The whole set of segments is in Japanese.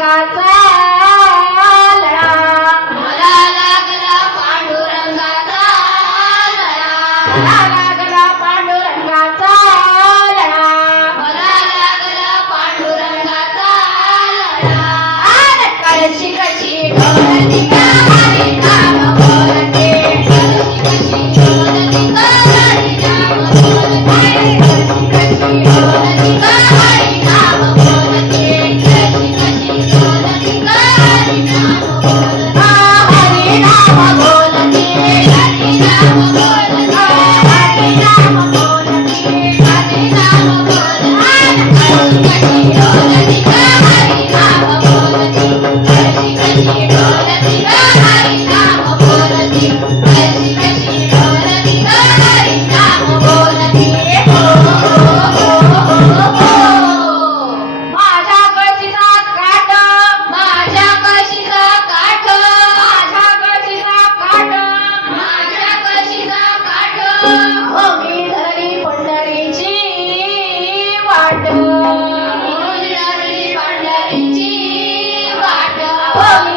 God bless. Love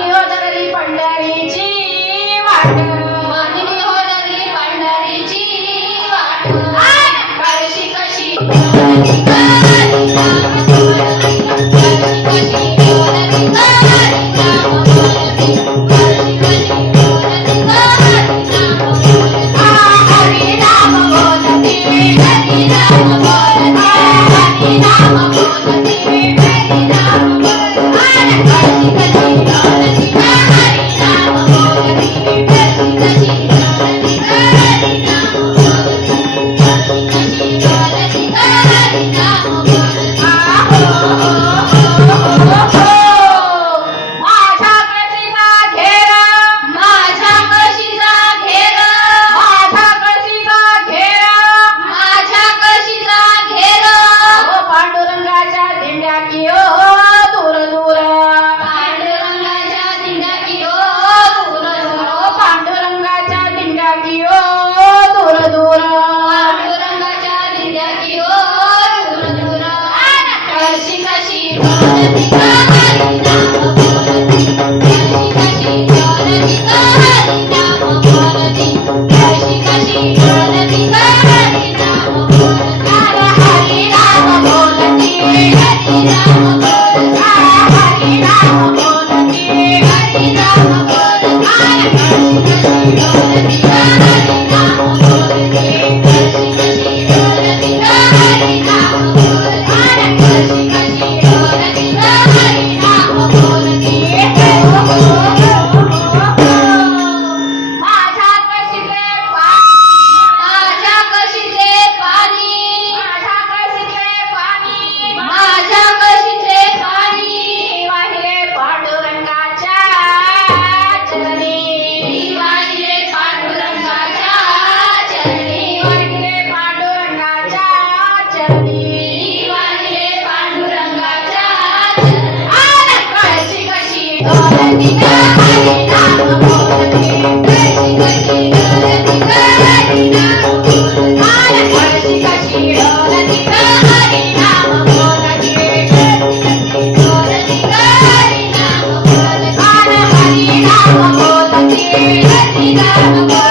Thank you.